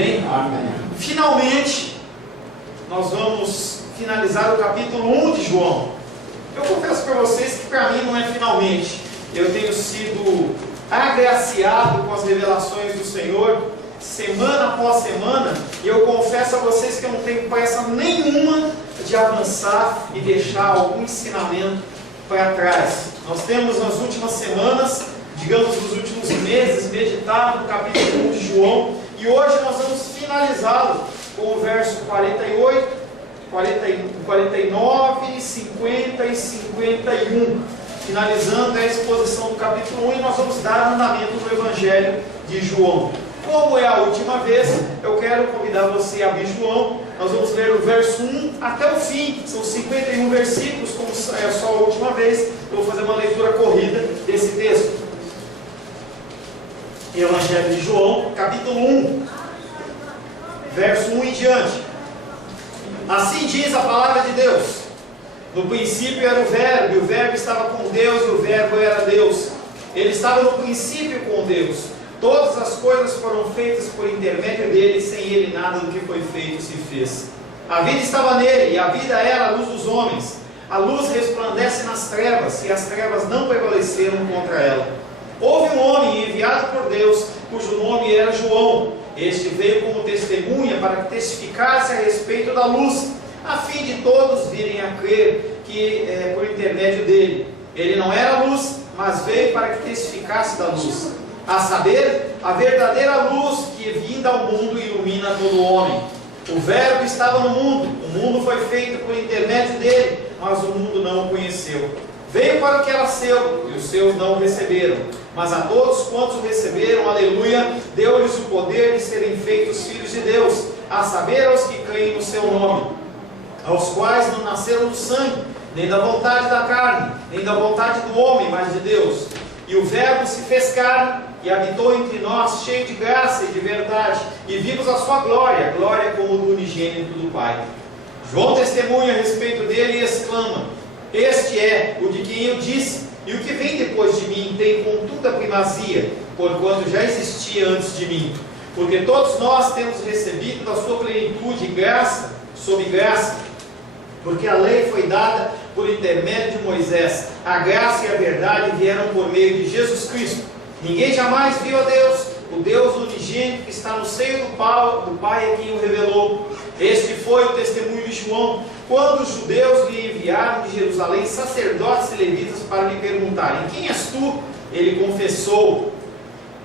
Amém? Amém. Finalmente, nós vamos finalizar o capítulo 1 de João. Eu confesso para vocês que para mim não é finalmente. Eu tenho sido agraciado com as revelações do Senhor, semana após semana, e eu confesso a vocês que eu não tenho pressa nenhuma de avançar e deixar algum ensinamento para trás. Nós temos nas últimas semanas, digamos nos últimos meses, meditado no capítulo 1 de João, e hoje nós vamos finalizá-lo com o verso 48, 49, 50 e 51, finalizando a exposição do capítulo 1, e nós vamos dar andamento no Evangelho de João. Como é a última vez, eu quero convidar você a abrir João. Nós vamos ler o verso 1 até o fim, são 51 versículos, como é só a última vez, eu vou fazer uma leitura corrida desse texto. Evangelho de João, capítulo 1, verso 1 em diante. Assim diz a palavra de Deus: no princípio era o Verbo, e o Verbo estava com Deus, e o Verbo era Deus. Ele estava no princípio com Deus. Todas as coisas foram feitas por intermédio dele, sem ele nada do que foi feito se fez. A vida estava nele, e a vida era a luz dos homens. A luz resplandece nas trevas, e as trevas não prevaleceram contra ela. Houve um homem enviado por Deus, cujo nome era João. Este veio como testemunha para que testificasse a respeito da luz, a fim de todos virem a crer que por intermédio dele. Ele não era luz, mas veio para que testificasse da luz, a saber, a verdadeira luz que vinda ao mundo ilumina todo homem. O Verbo estava no mundo foi feito por intermédio dele, mas o mundo não o conheceu. Veio para o que era seu, e os seus não o receberam. Mas a todos quantos o receberam, aleluia, deu-lhes o poder de serem feitos filhos de Deus, a saber, aos que creem no seu nome, aos quais não nasceram do sangue, nem da vontade da carne, nem da vontade do homem, mas de Deus. E o Verbo se fez carne, e habitou entre nós, cheio de graça e de verdade, e vimos a sua glória, glória como do unigênito do Pai. João testemunha a respeito dele e exclama: este é o de quem eu disse, e o que vem depois de mim tem contudo a primazia, porquanto já existia antes de mim. Porque todos nós temos recebido da sua plenitude graça sobre graça, porque a lei foi dada por intermédio de Moisés, a graça e a verdade vieram por meio de Jesus Cristo. Ninguém jamais viu a Deus, o Deus unigênito que está no seio do Pai é quem o revelou. Este foi o testemunho de João, quando os judeus lhe enviaram de Jerusalém sacerdotes e levitas para lhe perguntarem: quem és tu? Ele confessou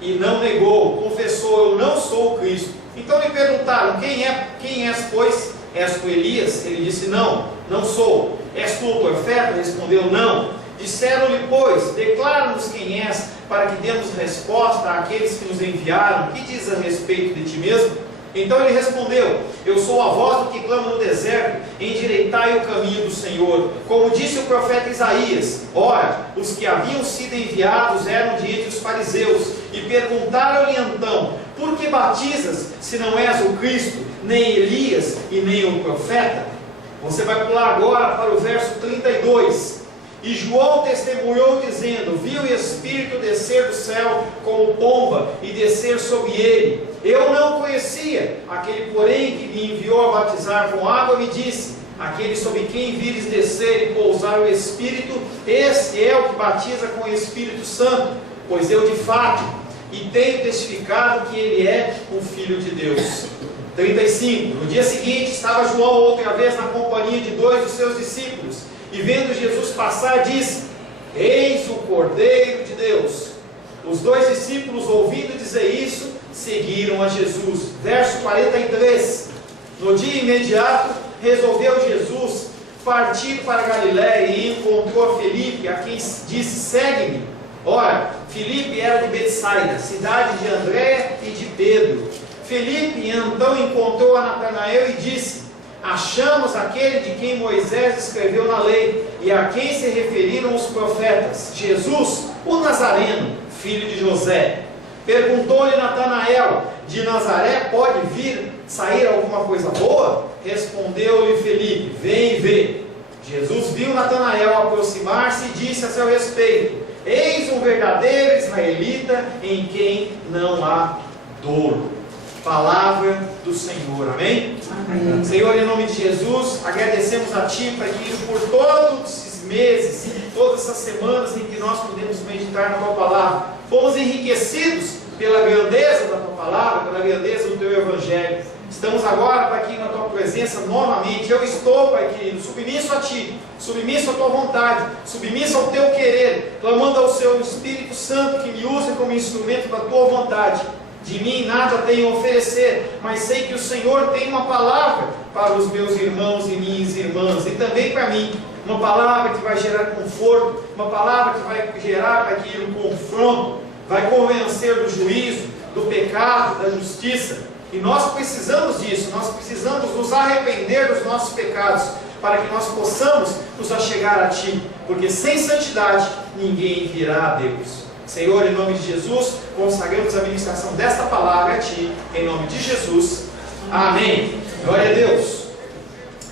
e não negou, confessou: eu não sou o Cristo. Então lhe perguntaram: quem és, pois? És tu Elias? Ele disse: não, não sou. És tu o profeta? Respondeu: não. Disseram-lhe, pois, declara-nos quem és, para que demos resposta àqueles que nos enviaram. Que diz a respeito de ti mesmo? Então ele respondeu: eu sou a voz do que clama no deserto, endireitai o caminho do Senhor. Como disse o profeta Isaías: ora, os que haviam sido enviados eram de entre os fariseus, e perguntaram-lhe então: por que batizas, se não és o Cristo, nem Elias e nem o profeta? Você vai pular agora para o verso 32. E João testemunhou dizendo: vi o Espírito descer do céu como pomba e descer sobre ele. Eu não o conhecia. Aquele, porém, que me enviou a batizar com água me disse: aquele sobre quem vires descer e pousar o Espírito, esse é o que batiza com o Espírito Santo. Pois eu de fato e tenho testificado que ele é o Filho de Deus. 35. No dia seguinte estava João outra vez na companhia de dois dos seus discípulos, e vendo Jesus passar, disse: eis o Cordeiro de Deus. Os dois discípulos, ouvindo dizer isso, seguiram a Jesus. Verso 43. No dia imediato, resolveu Jesus partir para Galiléia e encontrou a Filipe, a quem disse: segue-me. Ora, Filipe era de Betsaida, cidade de André e de Pedro. Filipe então encontrou a Natanael e disse: achamos aquele de quem Moisés escreveu na lei, e a quem se referiram os profetas, Jesus, o Nazareno, filho de José. Perguntou-lhe Natanael: de Nazaré pode sair alguma coisa boa? Respondeu-lhe Filipe: vem e vê. Jesus viu Natanael aproximar-se e disse a seu respeito: eis um verdadeiro israelita em quem não há dolo. palavra do Senhor, amém? Amém. Senhor, em nome de Jesus, agradecemos a Ti, Pai querido, por todos esses meses, todas essas semanas em que nós podemos meditar na Tua palavra. Fomos enriquecidos pela grandeza da Tua palavra, pela grandeza do Teu Evangelho. Estamos agora, Pai querido, na Tua presença novamente. Eu estou, Pai querido, submisso a Ti, submisso à Tua vontade, submisso ao Teu querer, clamando ao Seu Espírito Santo que me use como instrumento da Tua vontade. De mim nada tenho a oferecer, mas sei que o Senhor tem uma palavra para os meus irmãos e minhas irmãs, e também para mim, uma palavra que vai gerar conforto, uma palavra que vai gerar aqui um confronto, vai convencer do juízo, do pecado, da justiça, e nós precisamos disso, nós precisamos nos arrepender dos nossos pecados, para que nós possamos nos achegar a Ti, porque sem santidade ninguém virá a Deus. Senhor, em nome de Jesus, consagramos a ministração desta palavra a Ti, em nome de Jesus. Amém. Glória a Deus.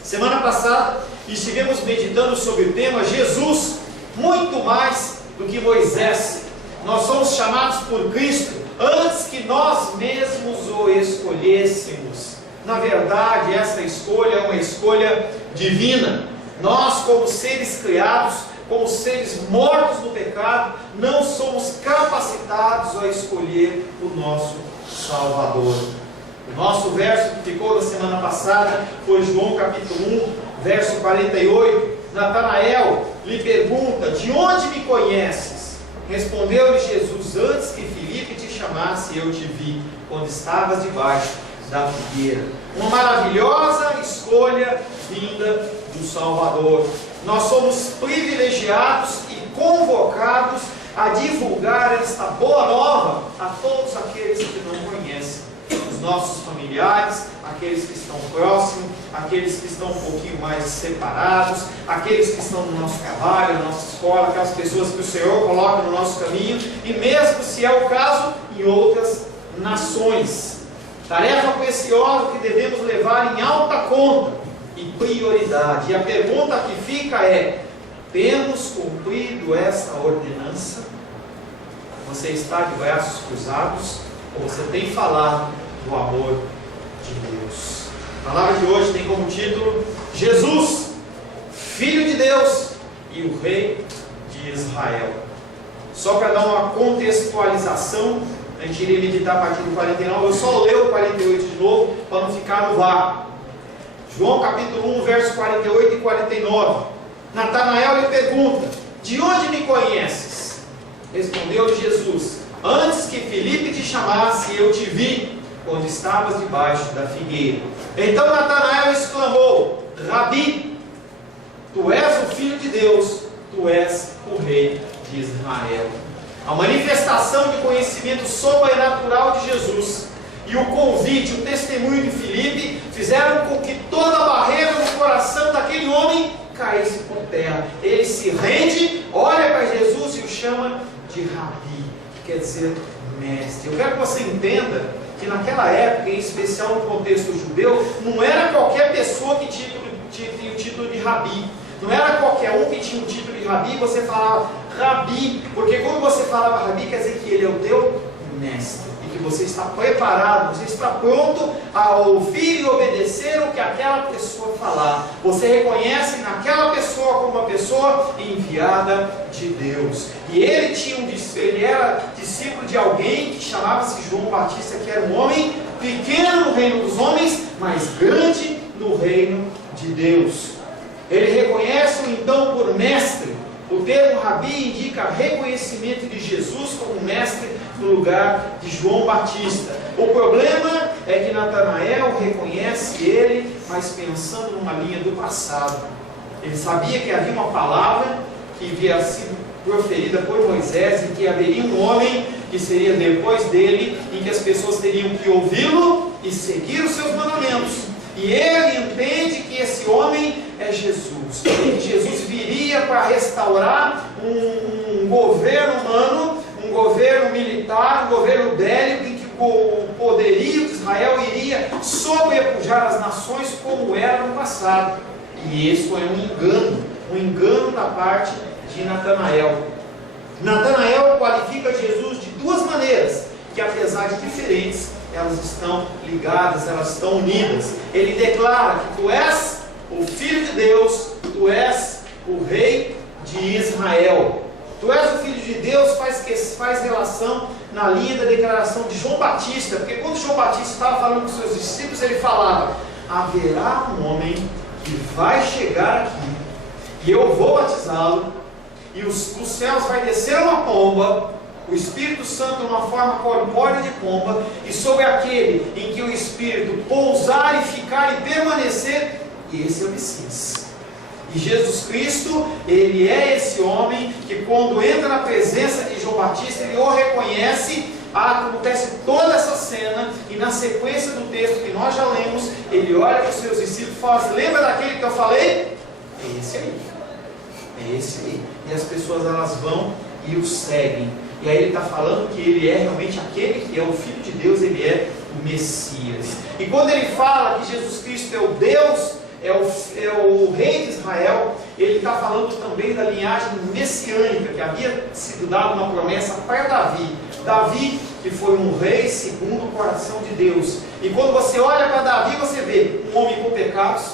Semana passada estivemos meditando sobre o tema Jesus, muito mais do que Moisés. Nós somos chamados por Cristo antes que nós mesmos o escolhêssemos. Na verdade, essa escolha é uma escolha divina. Nós, como seres criados, como seres mortos no pecado, não somos capacitados a escolher o nosso Salvador. O nosso verso que ficou da semana passada foi João capítulo 1, verso 48. Natanael lhe pergunta: de onde me conheces? Respondeu-lhe Jesus: antes que Filipe te chamasse, eu te vi, quando estavas debaixo da figueira. Uma maravilhosa escolha vinda do Salvador. Nós somos privilegiados e convocados a divulgar esta boa nova a todos aqueles que não conhecem. Os nossos familiares, aqueles que estão próximos, aqueles que estão um pouquinho mais separados, aqueles que estão no nosso trabalho, na nossa escola, aquelas pessoas que o Senhor coloca no nosso caminho, e mesmo se é o caso, em outras nações. Tarefa preciosa que devemos levar em alta conta e prioridade. E a pergunta que fica é: temos cumprido essa ordenança? Você está de braços cruzados ou você tem falado do amor de Deus? A palavra de hoje tem como título: Jesus, Filho de Deus e o Rei de Israel. Só para dar uma contextualização, a gente iria meditar a partir do 49, eu só leio o 48 de novo para não ficar no vácuo. João capítulo 1, verso 48 e 49. Natanael lhe pergunta: de onde me conheces? Respondeu-lhe Jesus: antes que Filipe te chamasse, eu te vi, quando estavas debaixo da figueira. Então Natanael exclamou: Rabi, tu és o Filho de Deus, tu és o Rei de Israel. A manifestação de conhecimento sobrenatural de Jesus e o convite, o testemunho de Filipe fizeram com que toda a barreira no coração daquele homem caísse por terra. Ele se rende, olha para Jesus e o chama de Rabi, que quer dizer mestre. Eu quero que você entenda que naquela época, em especial no contexto judeu, não era qualquer pessoa que tinha o título de Rabi. Não era qualquer um que tinha o título de Rabi, você falava Rabi, porque quando você falava Rabi, quer dizer que ele é o teu mestre, e que você está preparado, você está pronto a ouvir e obedecer o que aquela pessoa falar. Você reconhece naquela pessoa como uma pessoa enviada de Deus. E ele era discípulo de alguém que chamava-se João Batista, que era um homem pequeno no reino dos homens, mas grande no reino de Deus. Ele reconhece-o então por mestre. O termo Rabi indica reconhecimento de Jesus como mestre no lugar de João Batista. O problema é que Natanael reconhece ele, mas pensando numa linha do passado. Ele sabia que havia uma palavra que havia sido proferida por Moisés, e que haveria um homem que seria depois dele, em que as pessoas teriam que ouvi-lo e seguir os seus mandamentos. E ele entende que esse homem é Jesus, e que Jesus viria para restaurar um governo humano, um governo militar, um governo bélico, em que o poderio de Israel iria sobrepujar as nações como era no passado. E isso é um engano da parte de Natanael. Natanael qualifica Jesus de duas maneiras, que apesar de diferentes, elas estão ligadas, elas estão unidas. Ele declara que tu és o Filho de Deus, tu és o Rei de Israel. Tu és o Filho de Deus, faz relação na linha da declaração de João Batista, porque quando João Batista estava falando com seus discípulos, ele falava: haverá um homem que vai chegar aqui, e eu vou batizá-lo, e dos céus vai descer uma pomba, o Espírito Santo numa forma corpórea de pomba, e sobre aquele em que o Espírito pousar e ficar e permanecer, e esse é o Messias. E Jesus Cristo, ele é esse homem que quando entra na presença de João Batista, ele o reconhece. Acontece toda essa cena, e na sequência do texto que nós já lemos, ele olha para os seus discípulos e fala: lembra daquele que eu falei? É esse aí, é esse aí. E as pessoas, elas vão e o seguem. E aí ele está falando que ele é realmente aquele que é o Filho de Deus, ele é o Messias. E quando ele fala que Jesus Cristo é o Deus, é o Rei de Israel, ele está falando também da linhagem messiânica, que havia sido dada uma promessa para Davi. Davi, que foi um rei segundo o coração de Deus. E quando você olha para Davi, você vê um homem com pecados,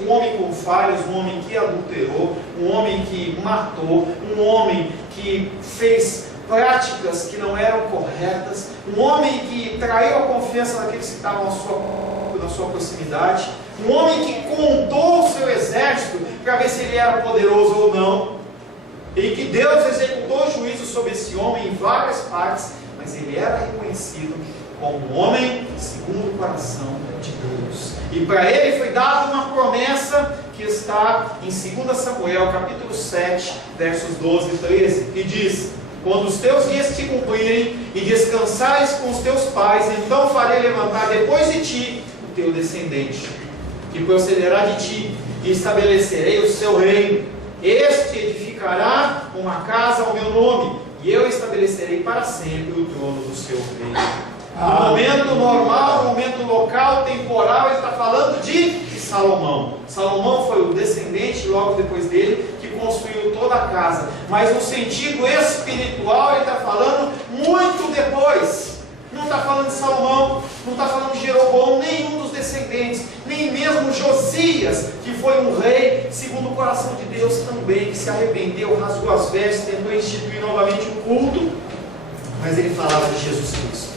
um homem com falhas, um homem que adulterou, um homem que matou, um homem que fez práticas que não eram corretas, um homem que traiu a confiança daqueles que estavam na sua proximidade, um homem que contou o seu exército para ver se ele era poderoso ou não, e que Deus executou juízo sobre esse homem em várias partes, mas ele era reconhecido como um homem segundo o coração de Deus. E para ele foi dada uma promessa que está em 2 Samuel, capítulo 7, versos 12 e 13, que diz: quando os teus dias se cumprirem e descansares com os teus pais, então farei levantar depois de ti o teu descendente, que procederá de ti, e estabelecerei o seu reino. Este edificará uma casa ao meu nome, e eu estabelecerei para sempre o trono do seu reino. No momento normal, no momento local, temporal, ele está falando de Salomão. Salomão foi o descendente, logo depois dele, que construiu toda a casa. Mas no sentido espiritual, ele está falando muito depois. Não está falando de Salomão, não está falando de Jeroboão, nenhum dos descendentes, nem mesmo Josias, que foi um rei segundo o coração de Deus também, que se arrependeu, rasgou as vestes, tentou instituir novamente o culto. Mas ele falava de Jesus Cristo,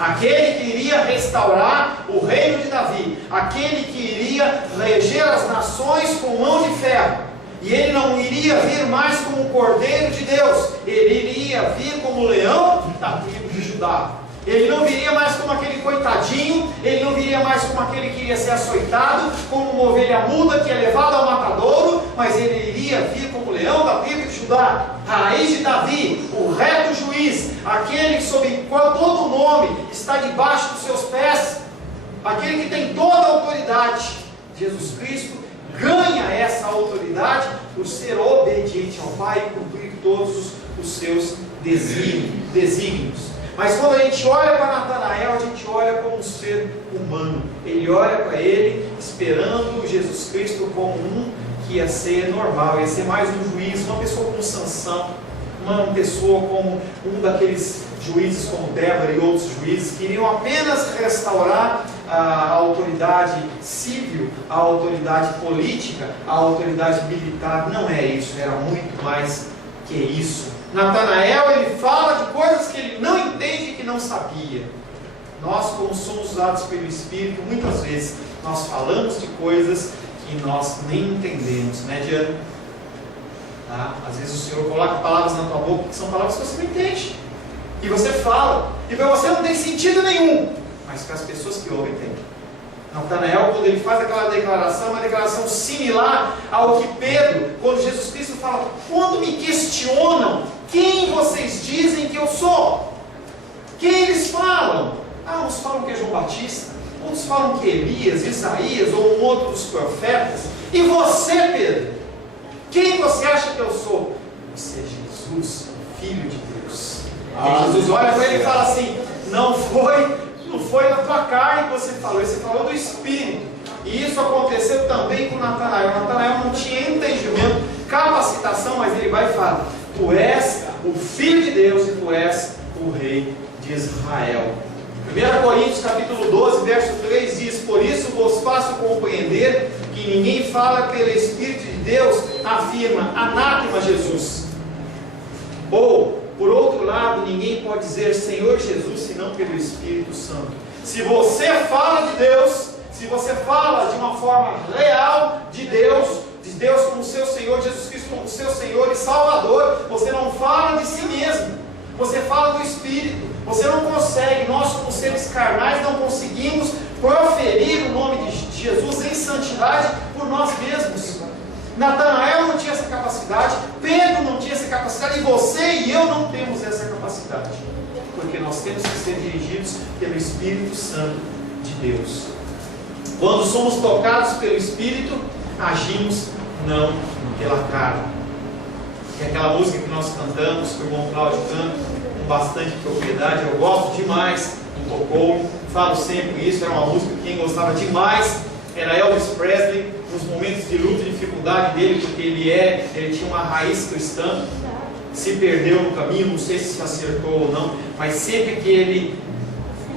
aquele que iria restaurar o reino de Davi, aquele que iria reger as nações com mão de ferro. E ele não iria vir mais como o Cordeiro de Deus, ele iria vir como o leão da tribo de Judá. Ele não viria mais como aquele coitadinho, ele não viria mais como aquele que iria ser açoitado, como uma ovelha muda que é levada ao matadouro, mas ele iria vir como o leão da tribo de Judá, a raiz de Davi, o reto juiz, aquele sob qual todo nome está debaixo dos seus pés, aquele que tem toda a autoridade. Jesus Cristo ganha essa autoridade por ser obediente ao Pai e cumprir todos os seus desígnios. Mas quando a gente olha para Natanael, a gente olha como um ser humano. Ele olha para ele esperando Jesus Cristo como um que ia ser normal, ia ser mais um juiz, uma pessoa como Sansão, uma pessoa como um daqueles juízes como Débora e outros juízes, que iriam apenas restaurar a autoridade civil, a autoridade política, a autoridade militar. Não é isso, era muito mais que isso. Natanael, ele fala de coisas que ele não entende e que não sabia. Nós, como somos usados pelo Espírito, muitas vezes nós falamos de coisas que nós nem entendemos, né, Diana? Tá? Às vezes o Senhor coloca palavras na tua boca que são palavras que você não entende, e você fala, e para você não tem sentido nenhum, mas para as pessoas que ouvem tem. Natanael, quando ele faz aquela declaração, uma declaração similar ao que Pedro, quando Jesus Cristo fala: quando me questionam, quem vocês dizem que eu sou? Quem eles falam? Uns falam que é João Batista, outros falam que é Elias, Isaías ou um outro dos profetas. E você, Pedro? Quem você acha que eu sou? Você é Jesus, Filho de Deus. E Jesus olha para ele e fala assim: não foi na tua carne que você falou, você falou do Espírito. E isso aconteceu também com Natanael. Natanael não tinha entendimento, capacitação, mas ele vai e fala: tu és o Filho de Deus e tu és o Rei de Israel. 1 Coríntios capítulo 12, verso 3 diz: por isso vos faço compreender que ninguém fala pelo Espírito de Deus, afirma anátema Jesus. Ou, por outro lado, ninguém pode dizer Senhor Jesus senão pelo Espírito Santo. Se você fala de Deus, se você fala de uma forma real de Deus como seu Senhor, Jesus Cristo como seu Senhor e Salvador, você não fala de si mesmo, você fala do Espírito. Você não consegue, nós como seres carnais não conseguimos proferir o nome de Jesus em santidade por nós mesmos. Natanael não tinha essa capacidade, Pedro não tinha essa capacidade, e você e eu não temos essa capacidade, porque nós temos que ser dirigidos pelo Espírito Santo de Deus. Quando somos tocados pelo Espírito, agimos não pela carne. E aquela música que nós cantamos, que o irmão Cláudio canta com bastante propriedade, eu gosto demais, tocou, falo sempre isso, era uma música que quem gostava demais era Elvis Presley, nos momentos de luta e dificuldade dele, porque ele tinha uma raiz cristã, se perdeu no caminho, não sei se acertou ou não, mas sempre que ele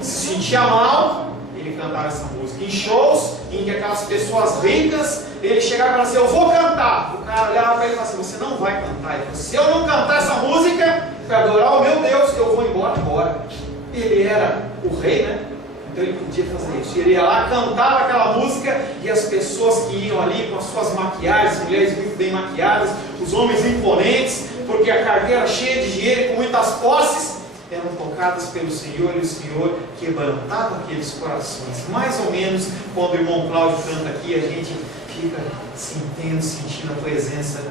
se sentia mal, ele cantava essa música. Em shows, em que aquelas pessoas ricas, ele chegava e falava assim: eu vou cantar. O cara olhava para ele e falava assim: você não vai cantar. Ele falou: se eu não cantar essa música para adorar o meu Deus, eu vou embora agora. Ele era o rei, né? Então ele podia fazer isso. Ele ia lá, cantava aquela música, e as pessoas que iam ali com as suas maquiagens, mulheres muito bem maquiadas, os homens imponentes, porque a carteira cheia de dinheiro e com muitas posses, eram tocadas pelo Senhor, e o Senhor quebrantava aqueles corações. Mais ou menos quando o irmão Cláudio canta aqui, a gente fica sentindo a presença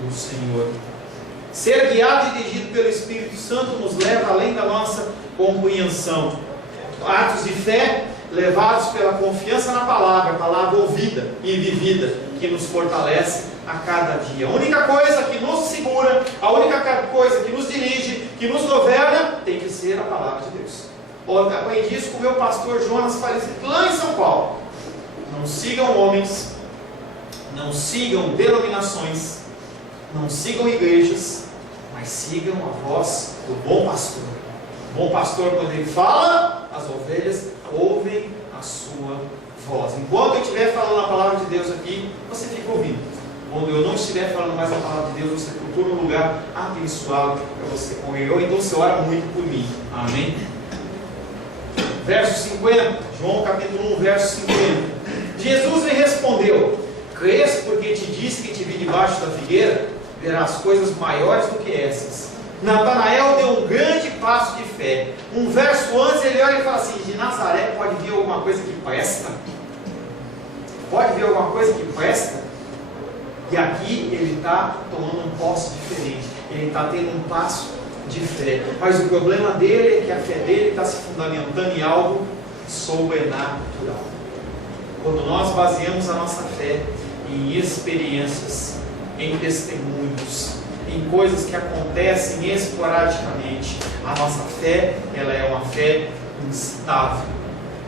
do Senhor. Ser guiado e dirigido pelo Espírito Santo nos leva além da nossa compreensão. Atos de fé levados pela confiança na palavra, a palavra ouvida e vivida, que nos fortalece a cada dia. A única coisa que nos segura, a única coisa que nos dirige, que nos governa, tem que ser a palavra de Deus. Eu aprendi isso com o meu pastor Jonas falecido lá em São Paulo. Não sigam homens, não sigam denominações, não sigam igrejas, mas sigam a voz do bom pastor. O bom pastor, quando ele fala, as ovelhas ouvem a sua voz. Enquanto eu estiver falando a palavra de Deus aqui, você fica ouvindo. Quando eu não estiver falando mais a palavra de Deus, você procura um lugar abençoado para você comer. Ou então você ora muito por mim. Amém? Verso 50, João capítulo 1, verso 50. Jesus lhe respondeu: crês porque te disse que te vi debaixo da figueira? Verás coisas maiores do que essas. Natanael deu um grande passo de fé. Um verso antes ele olha e fala assim: de Nazaré pode vir alguma coisa que presta? Pode vir alguma coisa que presta? E aqui ele está tomando um passo diferente. Ele está tendo um passo de fé. Mas o problema dele é que a fé dele está se fundamentando em algo sobrenatural. Quando nós baseamos a nossa fé em experiências, em testemunhos, em coisas que acontecem esporadicamente, a nossa fé, ela é uma fé instável.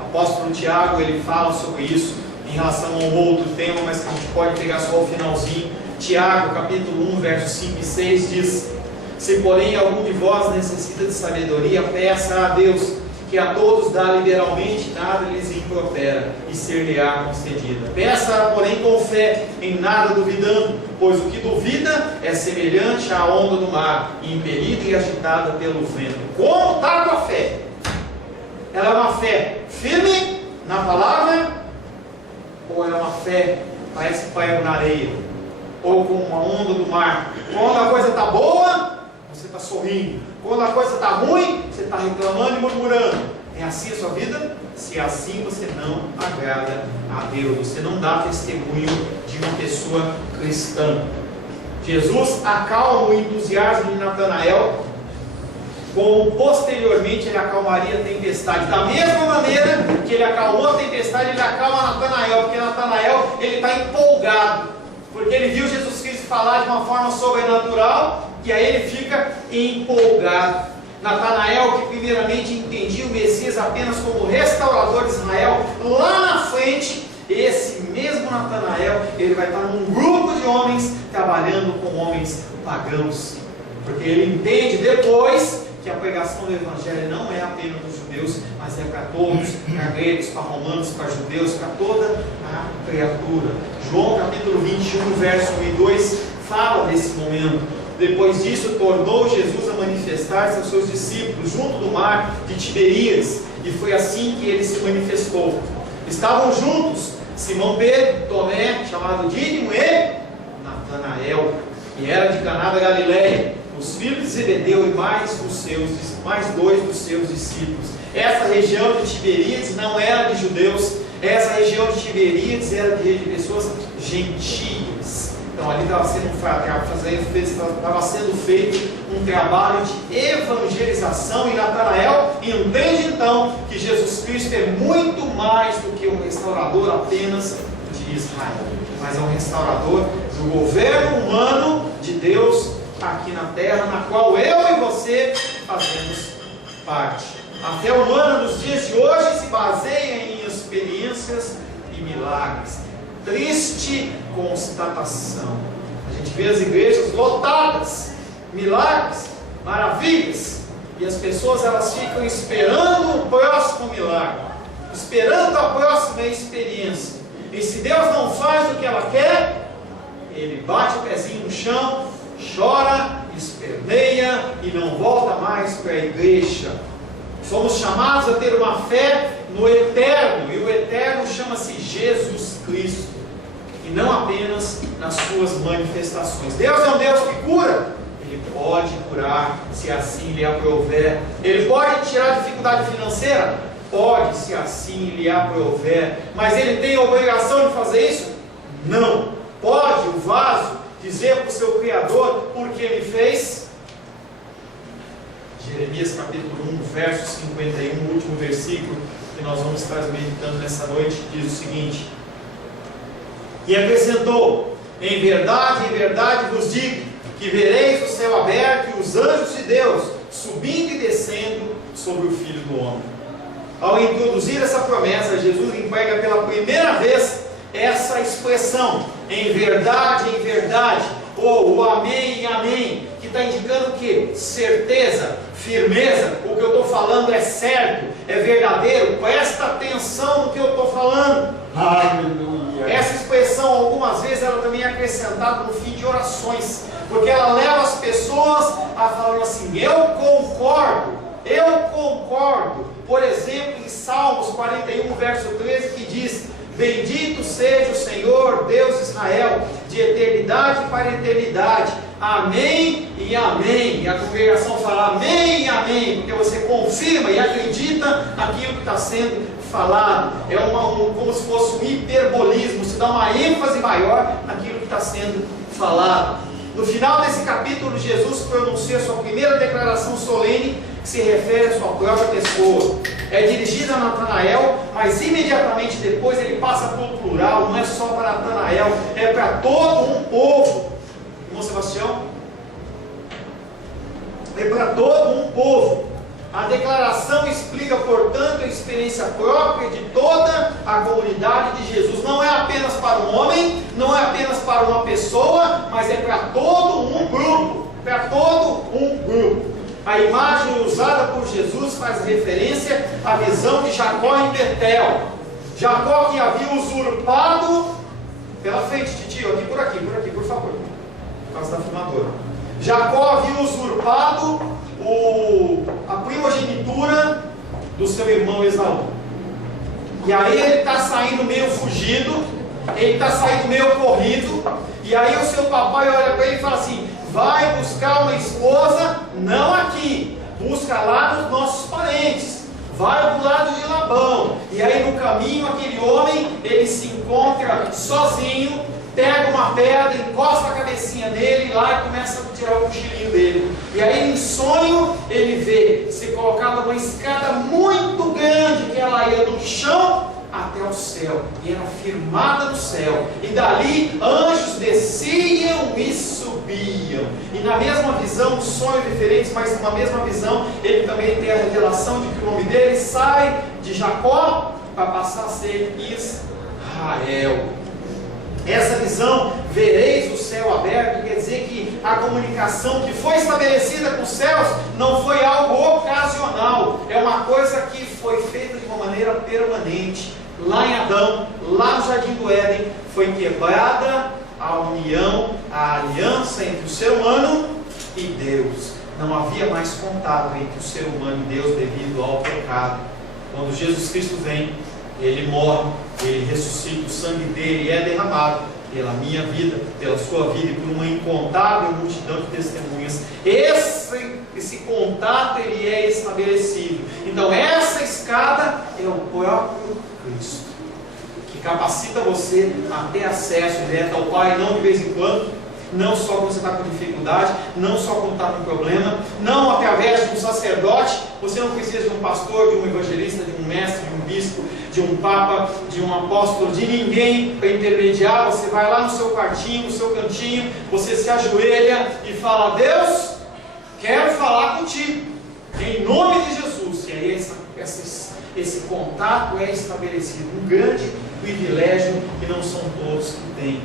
O apóstolo Tiago, ele fala sobre isso em relação a um outro tema, mas que a gente pode pegar só o finalzinho. Tiago, capítulo 1, versos 5 e 6 diz: se porém algum de vós necessita de sabedoria, peça a Deus, que a todos dá liberalmente, nada lhes impropera, e ser-lhe-á concedida. Peça, porém, com fé, em nada duvidando, pois o que duvida é semelhante à onda do mar, impelida e agitada pelo vento. Como está a tua fé? Ela é uma fé firme na palavra, ou ela é uma fé que parece pai na areia, ou como uma onda do mar? Quando a coisa está boa, você está sorrindo. Quando a coisa está ruim, você está reclamando e murmurando. É assim a sua vida? Se é assim, você não agrada a Deus. Você não dá testemunho de uma pessoa cristã. Jesus acalma o entusiasmo de Natanael, como posteriormente ele acalmaria a tempestade. Da mesma maneira que ele acalmou a tempestade, ele acalma Natanael, porque Natanael ele está empolgado, porque ele viu Jesus Cristo falar de uma forma sobrenatural, e aí ele fica empolgado. Natanael, que primeiramente entendia o Messias apenas como restaurador de Israel, lá na frente, esse mesmo Natanael, ele vai estar num grupo de homens, trabalhando com homens pagãos, porque ele entende depois que a pregação do Evangelho não é apenas dos judeus, mas é para todos, para gregos, para romanos, para judeus, para toda a criatura. João capítulo 21, verso 1 e 2, fala desse momento. Depois disso, tornou Jesus a manifestar-se aos seus discípulos junto do mar de Tiberíades, e foi assim que ele se manifestou. Estavam juntos Simão Pedro, Tomé, chamado Dídimo, e Natanael, que era de Caná da Galileia, os filhos de Zebedeu e mais 2 dos seus discípulos. Essa região de Tiberíades não era de judeus, essa região de Tiberíades era de pessoas gentias. Então ali estava sendo feito um trabalho de evangelização, e Natanael entende então que Jesus Cristo é muito mais do que um restaurador apenas de Israel, mas é um restaurador do governo humano de Deus aqui na terra, na qual eu e você fazemos parte. A fé humana nos dias de hoje se baseia em experiências e milagres. Triste constatação. A gente vê as igrejas lotadas, milagres, maravilhas, e as pessoas elas ficam esperando o próximo milagre, esperando a próxima experiência. E se Deus não faz o que ela quer, ele bate o pezinho no chão, chora, esperneia e não volta mais para a igreja. Somos chamados a ter uma fé no eterno, e o eterno chama-se Jesus Cristo, e não apenas nas suas manifestações. Deus é um Deus que cura, Ele pode curar se assim lhe aprouver. Ele pode tirar a dificuldade financeira? Pode, se assim lhe aprouver. Mas Ele tem a obrigação de fazer isso? Não. Pode o vaso dizer para o seu Criador por que me fez? Jeremias capítulo 1, verso 51, o último versículo que nós vamos estar meditando nessa noite, diz o seguinte: e acrescentou: em verdade vos digo, que vereis o céu aberto e os anjos de Deus subindo e descendo sobre o Filho do Homem. Ao introduzir essa promessa, Jesus emprega pela primeira vez essa expressão, em verdade, ou o amém, amém, que está indicando o que? Certeza, firmeza. O que eu estou falando é certo, é verdadeiro, presta atenção no que eu estou falando. Aleluia. Essa expressão, algumas vezes, ela também é acrescentada no fim de orações, porque ela leva as pessoas a falar assim: eu concordo. Por exemplo, em Salmos 41, verso 13, que diz: bendito seja o Senhor, Deus de Israel, de eternidade para eternidade. Amém e amém. E a congregação fala amém e amém, porque você confirma e acredita naquilo que está sendo falado. É como se fosse um hiperbolismo, se dá uma ênfase maior naquilo que está sendo falado. No final desse capítulo, Jesus pronuncia sua primeira declaração solene, que se refere à sua própria pessoa. É dirigida a Natanael, mas imediatamente depois ele passa para o plural. Não é só para Natanael, é para todo um povo. Irmão Sebastião? É para todo um povo. A declaração explica, portanto, a experiência própria de toda a comunidade de Jesus. Não é apenas para um homem, não é apenas para uma pessoa, mas é para todo um grupo. Para todo um grupo. A imagem usada por Jesus faz referência à visão de Jacó em Betel. Jacó, que havia usurpado pela frente, tio, aqui, por favor, por causa da filmadora. Jacó havia usurpado a primogenitura do seu irmão Esaú. E aí ele está saindo meio fugido, ele está saindo meio corrido, e aí o seu papai olha para ele e fala assim: vai buscar uma esposa, não aqui, busca lá nos nossos parentes, vai do lado de Labão. E aí no caminho aquele homem, ele se encontra sozinho, pega uma pedra, encosta a cabecinha nele lá e começa a tirar o cochilinho dele. E aí em sonho ele vê ser colocada uma escada muito grande, que ela ia do chão até o céu, e era firmada no céu, e dali anjos desciam e subiam. E na mesma visão, sonhos diferentes, mas numa mesma visão, ele também tem a revelação de que o nome dele sai de Jacó para passar a ser Israel. Essa visão, vereis o céu aberto, quer dizer que a comunicação que foi estabelecida com os céus não foi algo ocasional, é uma coisa que foi feita de uma maneira permanente. Lá em Adão, lá no Jardim do Éden, foi quebrada a união, a aliança entre o ser humano e Deus. Não havia mais contato entre o ser humano e Deus devido ao pecado. Quando Jesus Cristo vem, Ele morre, Ele ressuscita, o sangue dele é derramado pela minha vida, pela sua vida e por uma incontável multidão de testemunhas. Esse contato ele é estabelecido. Então essa escada é o próprio Cristo, que capacita você a ter acesso direto ao Pai, não de vez em quando, não só quando você está com dificuldade, não só quando está com problema, não através de um sacerdote. Você não precisa de um pastor, de um evangelista, de um mestre, de um bispo, de um papa, de um apóstolo, de ninguém para intermediar. Você vai lá no seu quartinho, no seu cantinho, você se ajoelha e fala: Deus, quero falar contigo, em nome de Jesus. E aí esse contato é estabelecido, um grande privilégio que não são todos que têm.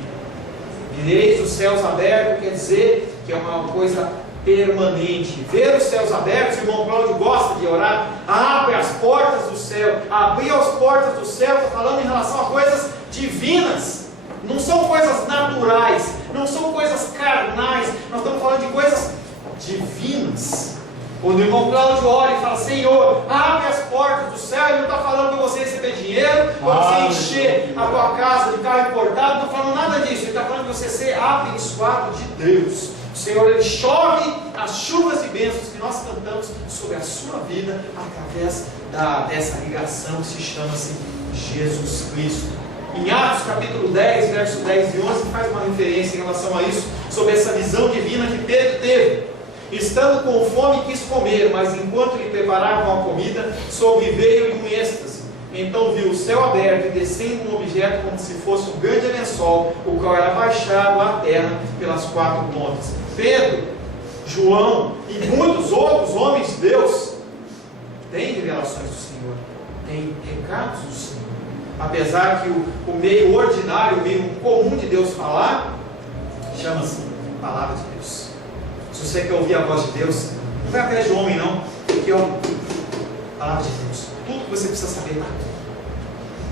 Vereis os céus abertos quer dizer que é uma coisa permanente. Ver os céus abertos, o irmão Cláudio gosta de orar, abre as portas do céu. Abrir as portas do céu, está falando em relação a coisas divinas, não são coisas naturais, não são coisas carnais, nós estamos falando de coisas divinas. Quando o irmão Cláudio ora e fala: Senhor, abre as portas do céu, ele não está falando para você receber dinheiro, para você encher a tua casa de carro importado, não está falando nada disso. Ele está falando de você ser abençoado de Deus. O Senhor, Ele chove as chuvas e bênçãos que nós cantamos sobre a sua vida através dessa ligação que se chama-se Jesus Cristo. Em Atos capítulo 10, verso 10 e 11, faz uma referência em relação a isso, sobre essa visão divina que Pedro teve. Estando com fome, quis comer, mas enquanto lhe preparavam a comida, sobreveio-lhe um êxtase. Então viu o céu aberto e descendo um objeto como se fosse um grande lençol, o qual era baixado à terra pelas quatro pontas. Pedro, João e muitos outros homens de Deus têm revelações do Senhor, têm recados do Senhor. Apesar que o meio ordinário, o meio comum de Deus falar, chama-se Palavra de Deus. Se você quer ouvir a voz de Deus, não vai atrás de homem não, porque Palavra de Deus, tudo que você precisa saber lá,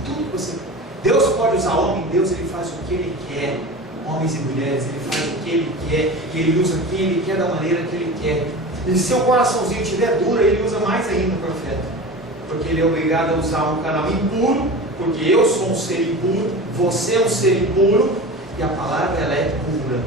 tudo que você... Deus pode usar homem, Deus ele faz o que Ele quer, homens e mulheres, Ele faz o que Ele quer, e Ele usa quem Ele quer da maneira que Ele quer. E se seu coraçãozinho estiver duro, Ele usa mais ainda o profeta, porque Ele é obrigado a usar um canal impuro, porque eu sou um ser impuro, você é um ser impuro, e a palavra ela é pura.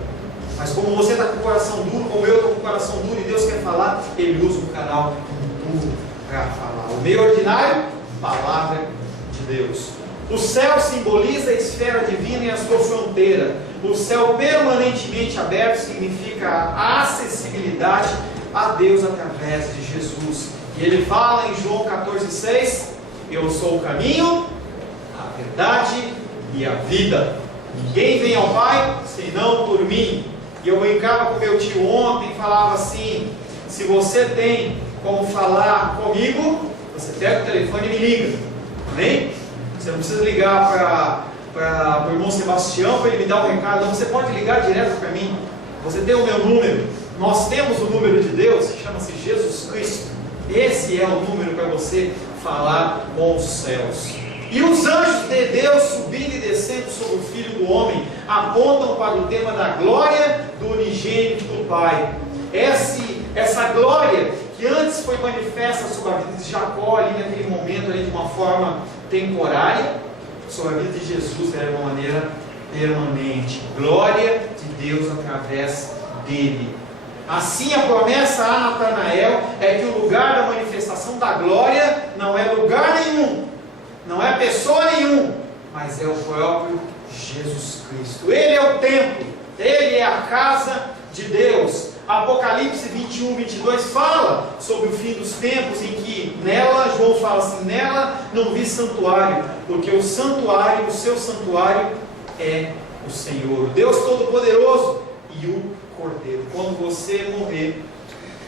Mas como você está com o coração duro, como eu estou com o coração duro e Deus quer falar, Ele usa um canal impuro para falar. O meio ordinário, palavra de Deus. O céu simboliza a esfera divina e a sua fronteira. O céu permanentemente aberto significa a acessibilidade a Deus através de Jesus. E ele fala em João 14,6: Eu sou o caminho, a verdade e a vida. Ninguém vem ao Pai senão por mim. E eu brincava com meu tio ontem e falava assim: se você tem como falar comigo, você pega o telefone e me liga. Amém? Você não precisa ligar para o irmão Sebastião para ele me dar um recado. Não, você pode ligar direto para mim. Você tem o meu número. Nós temos o número de Deus, que chama-se Jesus Cristo. Esse é o número para você falar com os céus. E os anjos de Deus subindo e descendo sobre o Filho do Homem apontam para o tema da glória do unigênito do Pai. Essa glória que antes foi manifesta sobre a vida de Jacó ali naquele momento ali, de uma forma temporária, sobre a vida de Jesus era de uma maneira permanente. Glória de Deus através dele. Assim, a promessa a Natanael é que o lugar da manifestação da glória não é lugar nenhum, não é pessoa nenhuma, mas é o próprio Jesus Cristo. Ele é o templo, Ele é a casa de Deus. Apocalipse 21, 22 fala sobre o fim dos tempos, em que nela, João fala assim: nela não vi santuário, porque o santuário, o seu santuário é o Senhor, Deus Todo-Poderoso e o Cordeiro. Quando você morrer,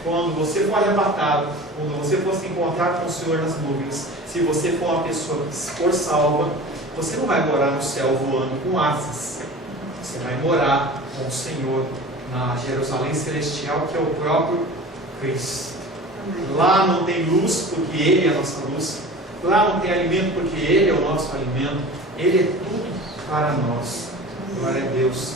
quando você for arrebatado, quando você for se encontrar com o Senhor nas nuvens, se você for uma pessoa que for salva, você não vai morar no céu voando com asas, você vai morar com o Senhor na Jerusalém Celestial, que é o próprio Cristo. Lá não tem luz, porque Ele é a nossa luz. Lá não tem alimento, porque Ele é o nosso alimento. Ele é tudo para nós. Glória a Deus.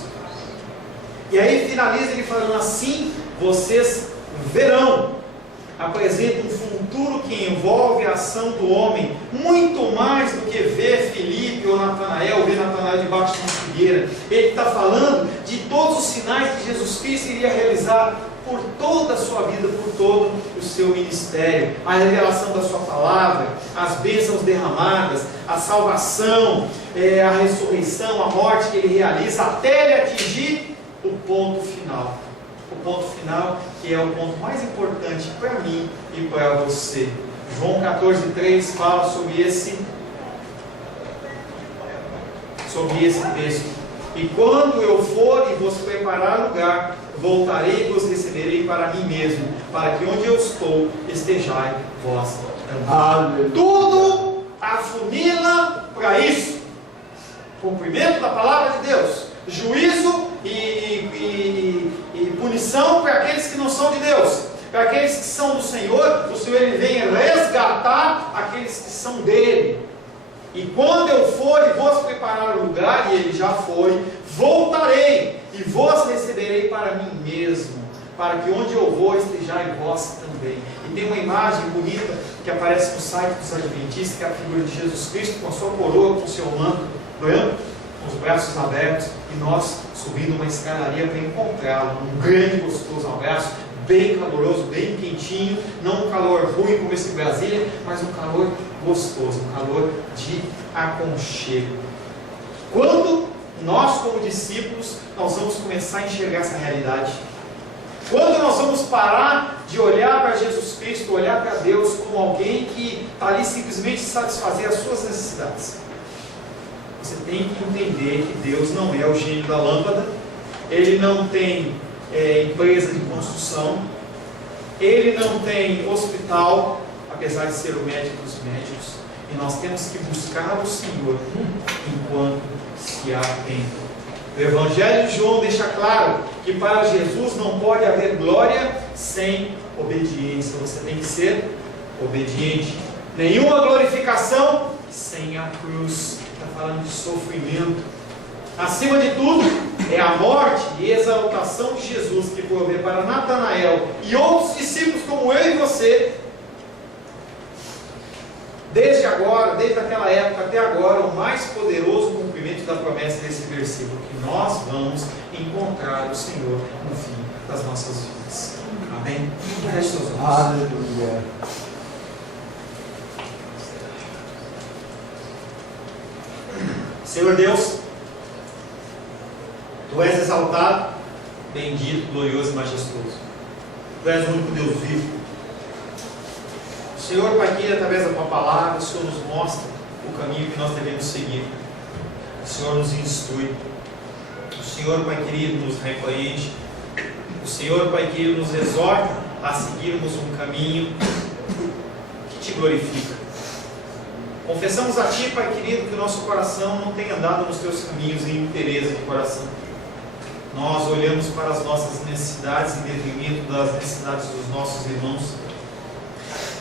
E aí finaliza ele falando assim: vocês verão. Apresenta um futuro que envolve a ação do homem, muito mais do que ver Filipe ou Natanael, ver Natanael debaixo de uma figueira. Ele está falando de todos os sinais que Jesus Cristo iria realizar por toda a sua vida, por todo o seu ministério. A revelação da sua palavra, as bênçãos derramadas, a salvação, a ressurreição, a morte que ele realiza, até ele atingir o ponto final. O ponto final, que é o ponto mais importante para mim e para você. João 14,3 fala sobre esse texto. E quando eu for e vos preparar lugar, voltarei e vos receberei para mim mesmo, para que onde eu estou, estejais vós também. Tudo afunila para isso. Cumprimento da palavra de Deus, juízo e punição para aqueles que não são de Deus, para aqueles que são do Senhor. O Senhor ele vem resgatar aqueles que são dele. E quando eu for e vos preparar o lugar, e ele já foi, voltarei e vos receberei para mim mesmo, para que onde eu vou estejais vós também. E tem uma imagem bonita que aparece no site dos Adventistas, que é a figura de Jesus Cristo com a sua coroa, com o seu manto branco, com os braços abertos, e nós subindo uma escadaria para encontrá-lo, um grande e gostoso abraço, bem caloroso, bem quentinho, não um calor ruim como esse em Brasília, mas um calor gostoso, um calor de aconchego. Quando nós, como discípulos, nós vamos começar a enxergar essa realidade? Quando nós vamos parar de olhar para Jesus Cristo, olhar para Deus como alguém que está ali simplesmente satisfazer as suas necessidades? Você tem que entender que Deus não é o gênio da lâmpada, Ele não tem empresa de construção, Ele não tem hospital, apesar de ser o médico dos médicos, e nós temos que buscar o Senhor enquanto se há tempo. O Evangelho de João deixa claro que para Jesus não pode haver glória sem obediência. Você tem que ser obediente. Nenhuma glorificação sem a cruz. Está falando de sofrimento. Acima de tudo, é a morte e exaltação de Jesus que provê para Natanael e outros discípulos como eu e você, desde agora, desde aquela época até agora, o mais poderoso cumprimento da promessa desse versículo, que nós vamos encontrar o Senhor no fim das nossas vidas. Amém? Feche seus olhos. Aleluia. Senhor Deus, Tu és exaltado, bendito, glorioso e majestoso. Tu és o único Deus vivo. Senhor, Pai querido, através da Tua palavra, o Senhor nos mostra o caminho que nós devemos seguir. O Senhor nos instrui. O Senhor, Pai querido, nos repreende. O Senhor, Pai querido, nos exorta a seguirmos um caminho que Te glorifica. Confessamos a Ti, Pai querido, que o nosso coração não tem andado nos Teus caminhos em interesse de coração. Nós olhamos para as nossas necessidades em detrimento das necessidades dos nossos irmãos.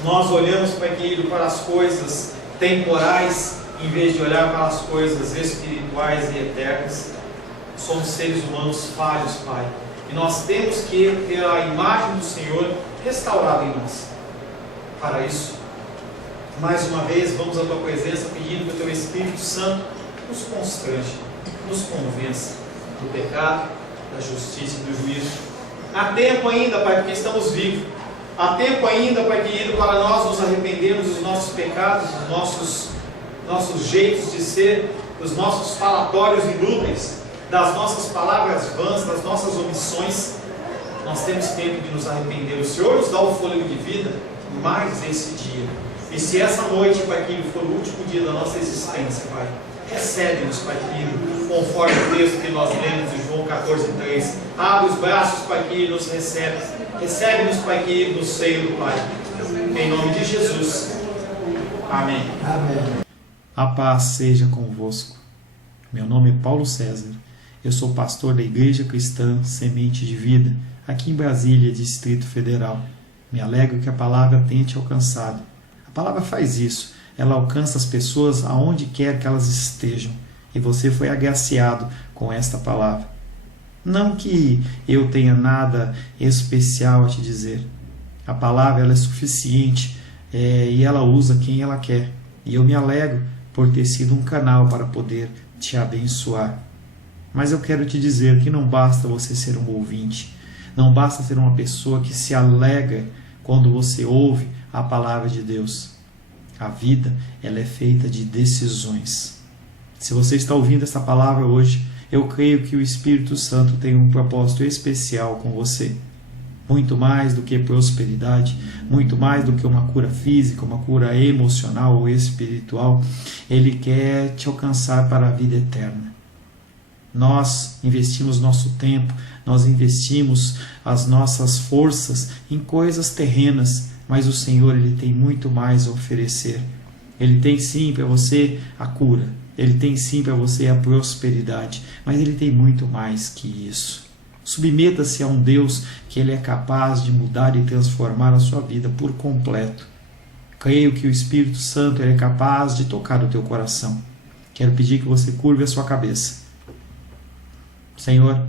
Nós olhamos, Pai querido, para as coisas temporais em vez de olhar para as coisas espirituais e eternas. Somos seres humanos falhos, Pai, e nós temos que ter a imagem do Senhor restaurada em nós. Para isso, mais uma vez, vamos à Tua presença pedindo que o Teu Espírito Santo nos constrange, nos convença do pecado, da justiça e do juízo. Há tempo ainda, Pai, porque estamos vivos. Há tempo ainda, Pai querido, para nós nos arrependermos dos nossos pecados, dos nossos jeitos de ser, dos nossos falatórios inúteis, das nossas palavras vãs, das nossas omissões. Nós temos tempo de nos arrepender. O Senhor nos dá o fôlego de vida mais esse dia. E se essa noite, Pai querido, for o último dia da nossa existência, Pai, recebe-nos, Pai querido, conforme o texto que nós lemos de João 14,3. Abre os braços, Pai querido, nos recebe. Recebe-nos, Pai querido, no seio do Pai. Em nome de Jesus. Amém. Amém. A paz seja convosco. Meu nome é Paulo César Eu sou pastor da Igreja Cristã Semente de Vida, aqui em Brasília, Distrito Federal. Me alegro que a palavra tenha te alcançado. A palavra faz isso, ela alcança as pessoas aonde quer que elas estejam. E você foi agraciado com esta palavra. Não que eu tenha nada especial a te dizer. A palavra ela é suficiente e ela usa quem ela quer. E eu me alegro por ter sido um canal para poder te abençoar. Mas eu quero te dizer que não basta você ser um ouvinte, não basta ser uma pessoa que se alegra quando você ouve a palavra de Deus. A vida ela é feita de decisões. Se você está ouvindo essa palavra hoje, eu creio que o Espírito Santo tem um propósito especial com você. Muito mais do que prosperidade, muito mais do que uma cura física, uma cura emocional ou espiritual, Ele quer te alcançar para a vida eterna. Nós investimos nosso tempo, nós investimos as nossas forças em coisas terrenas, mas o Senhor ele tem muito mais a oferecer. Ele tem sim para você a cura, Ele tem sim para você a prosperidade, mas Ele tem muito mais que isso. Submeta-se a um Deus que Ele é capaz de mudar e transformar a sua vida por completo. Creio que o Espírito Santo ele é capaz de tocar o teu coração. Quero pedir que você curve a sua cabeça. Senhor,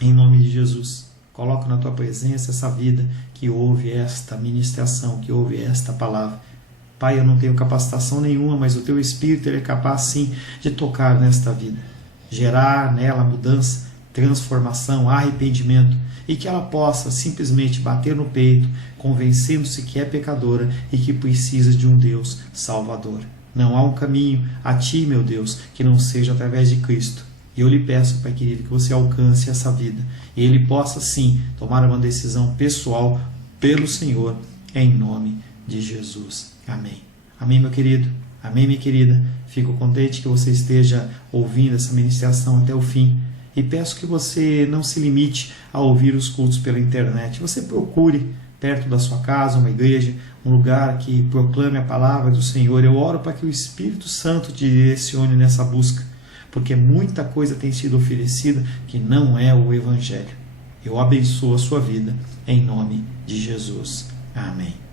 em nome de Jesus, coloco na tua presença essa vida que ouve esta ministração, que ouve esta palavra. Pai, eu não tenho capacitação nenhuma, mas o teu Espírito ele é capaz sim de tocar nesta vida, gerar nela mudança, transformação, arrependimento, e que ela possa simplesmente bater no peito, convencendo-se que é pecadora e que precisa de um Deus salvador. Não há um caminho a ti, meu Deus, que não seja através de Cristo. E eu lhe peço, Pai querido, que você alcance essa vida e ele possa sim tomar uma decisão pessoal pelo Senhor, em nome de Jesus. Amém. Amém, meu querido. Amém, minha querida. Fico contente que você esteja ouvindo essa ministração até o fim. E peço que você não se limite a ouvir os cultos pela internet. Você procure perto da sua casa uma igreja, um lugar que proclame a palavra do Senhor. Eu oro para que o Espírito Santo te direcione nessa busca, porque muita coisa tem sido oferecida que não é o Evangelho. Eu abençoo a sua vida em nome de Jesus. Amém.